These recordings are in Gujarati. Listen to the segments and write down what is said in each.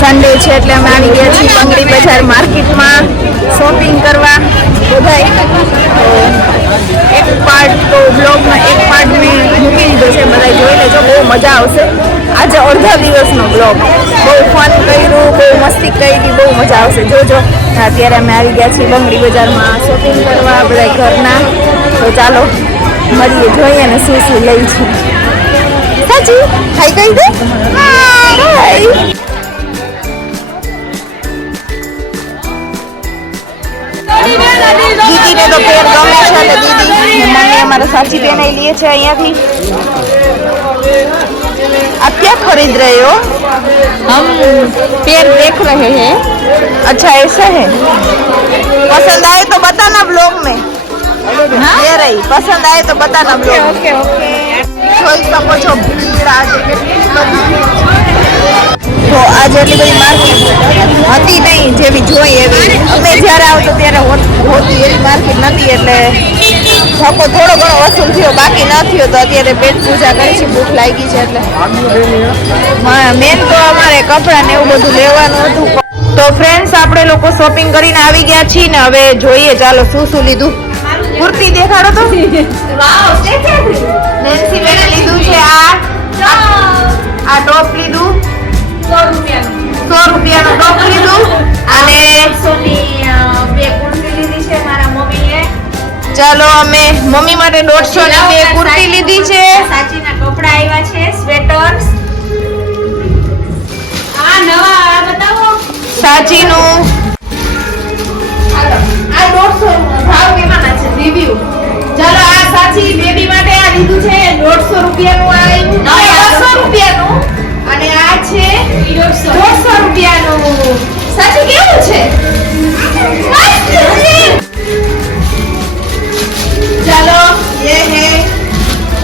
સન્ડે છે એટલે અમે આવી ગયા છીએ બંગડી બજાર માર્કેટમાં શોપિંગ કરવા બધાય. એક પાર્ટ તો બ્લોગમાં એક પાર્ટ મેં મૂકી દીધો છે, બધા જોઈ લેજો, બહુ મજા આવશે. આજે અડધા દિવસનો બ્લોગ, બહુ ફન કર્યું, બહુ મસ્તી કરી, બહુ મજા આવશે, જોજો. અત્યારે અમે આવી ગયા છીએ બંગડી બજારમાં શોપિંગ કરવા બધા ઘરના. તો ચાલો મળીએ, જોઈએ ને શું શું લઈ છે. સાચી હાઈ કહી દે. હાય दीदी ने तो पेड़ गमे છે એટલે દીદી મમ્મી हमारा साची बेन लिए છે અહીંયાથી. आप क्या खरीद रहे हो? हम पेड़ देख रहे हैं. अच्छा ऐसा है, पसंद आए तो बताना ब्लॉग में. ले रही पसंद आए तो बताना ब्लॉग में. Okay okay. જોઈ શકો છો ભીડ આજે કેટલી બધી. તો આજે એટલી બધી માર્કેટ હતી નહીં જેવી જોઈ એવી. અમે જ્યારે આવતો ત્યારે હોતી એવી માર્કેટ નથી એટલે ધક્કો થોડો ઘણો વસૂલ થયો, બાકી ન થયો. તો અત્યારે પેટ પૂજા કરી છે, ભૂખ લાગી છે એટલે મેન તો અમારે કપડાં ને એવું બધું લેવાનું હતું. તો ફ્રેન્ડ્સ આપણે લોકો શોપિંગ કરીને આવી ગયા છીએ ને હવે જોઈએ ચાલો શું શું લીધું. કુર્તી દેખાડો તો. નેન્સી બેને લીધું છે આ ટોપ લીધું 100 રૂપિયાનું ટોપ લીધું અને 100 ની બે કુર્તી લીધી છે મારા મમ્મીએ. ચાલો અમે મમ્મી માટે 150 ની બે કુર્તી લીધી છે. સાચીના કપડા આવ્યા છે, સ્વેટર્સ. આ નવા બતાવો સાચીનું આ 150 ભાવ કેવાના છે રિવ્યુ. ચાલો આ સાચી બેબી માટે આ લીધું છે 150 રૂપિયાનું આવ્યું, 200 રૂપિયાનું. અને આ છે 150 રૂપિયાનું. સાચી કેવું છે? ચાલો ये है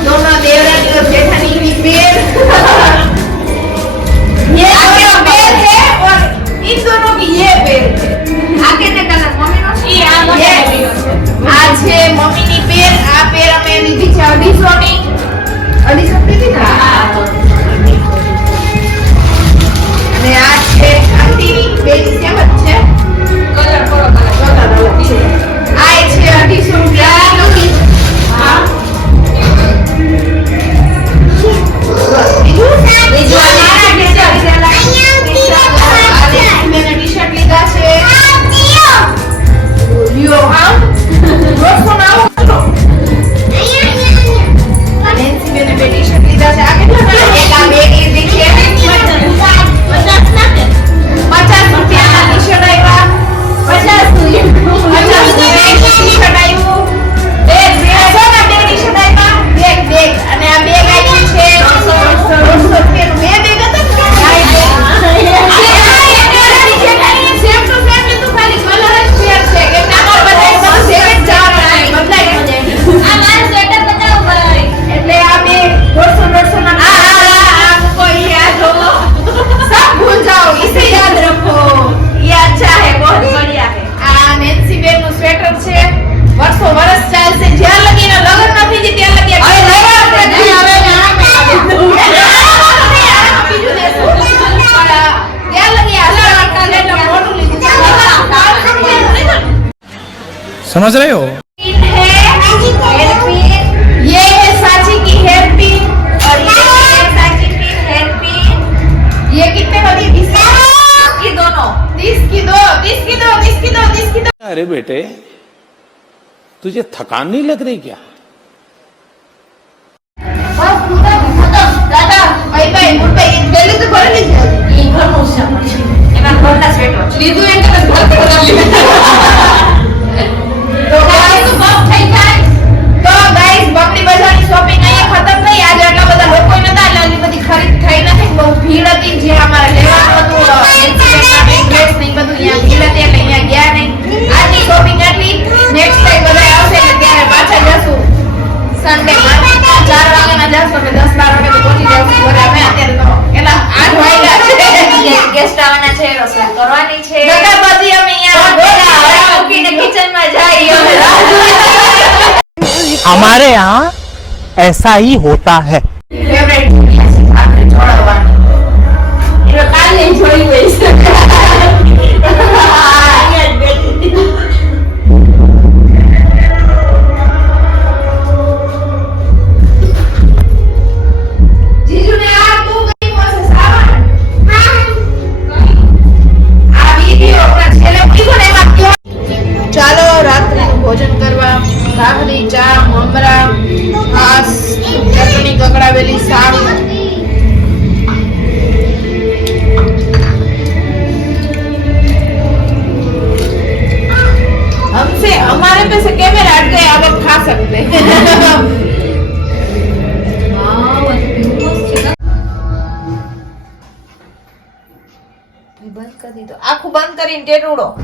दोनों देवराज और जेठानी की पेड़. ये आपका पेड़ है और इन दोनों की ये पेड़ है. आगे ने कलर मम्मी नो ये आ आज है मम्मी ની પેર. આ પેર અમે લીધી છે 250 ની. 250 લીધી ને. અને આ છે આંટીની બે સેમ જ છે, કલર અલગ છે. આ છે 250 રૂપિયા ની. હા ટી-શર્ટ લીધા છે. લ્યો હા રોસ્કો ના આવો. નેન્સી બેને બે ટી-શર્ટ લીધા છે. આ કેટલા? એક આ બેગ લીધી છે 50 રૂપિયાના ટી-શર્ટ આવ્યા. 50 ટી-શર્ટ આવ્યું. બે ટી-શર્ટ આવ્યા. બેગ અને આ બેગ આવી છે 150 રૂપિયાનું. બે બેગ હતા समझ रहे हो? ये है साची की हेयर पिन और ये है साची की हेयर पिन. ये कितने वाली? 30 की दोनों. 30 की दो. अरे बेटे तुझे थकान नहीं लग रही क्या? बस पूरा खत्म. दादा बाय गुड जल्दी तो भर लीजिए. ये घर में उसे એમાં ઘરના સ્વેટર લીધું એટલે બસ ભરતી કરી તો ગાઈસ બફ થઈ જાય. તો ગાઈસ બંગડી બજારની શોપિંગ અહીંયા ખતમ થઈ. આજે એટલા બધા લોકો નતા એટલે આટલી બધી ખરીદ થઈ નથી, બહુ ભીડ હતી. જે અમારે લેવાનું હતું ડ્રેસ નહીં બધું અહીંયા ભીડ હતી એટલે અહીંયા ગયા નહીં. આજની શોપિંગ આટલી. નેક્સ્ટ ટાઈમ બધા આવશે એટલે ત્યારે પાછા જશું સન્ડે 4 વાગ્યાના જશું એટલે 10-12 વાગે તો પહોંચી જશું ઘરે. અમે અત્યારે તો કેટલા 8 વાગ્યા છે. ગેસ્ટ આવવાના છે, રસોઈ કરવાની છે. દાદા બધી અમે અહીંયા મૂકીને કિચનમાં જઈએ. हमारे यहाँ ऐसा ही होता है. ફેવરેટ આપણે જોડવાનું. એ કાલ નહીં જોઈ હોય. બંધ કરી દીધો. આખું બંધ કરીને ટેટુડો.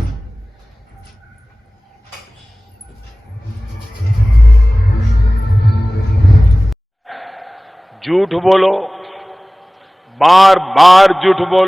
झूठ बोलो, बार बार झूठ बोलो।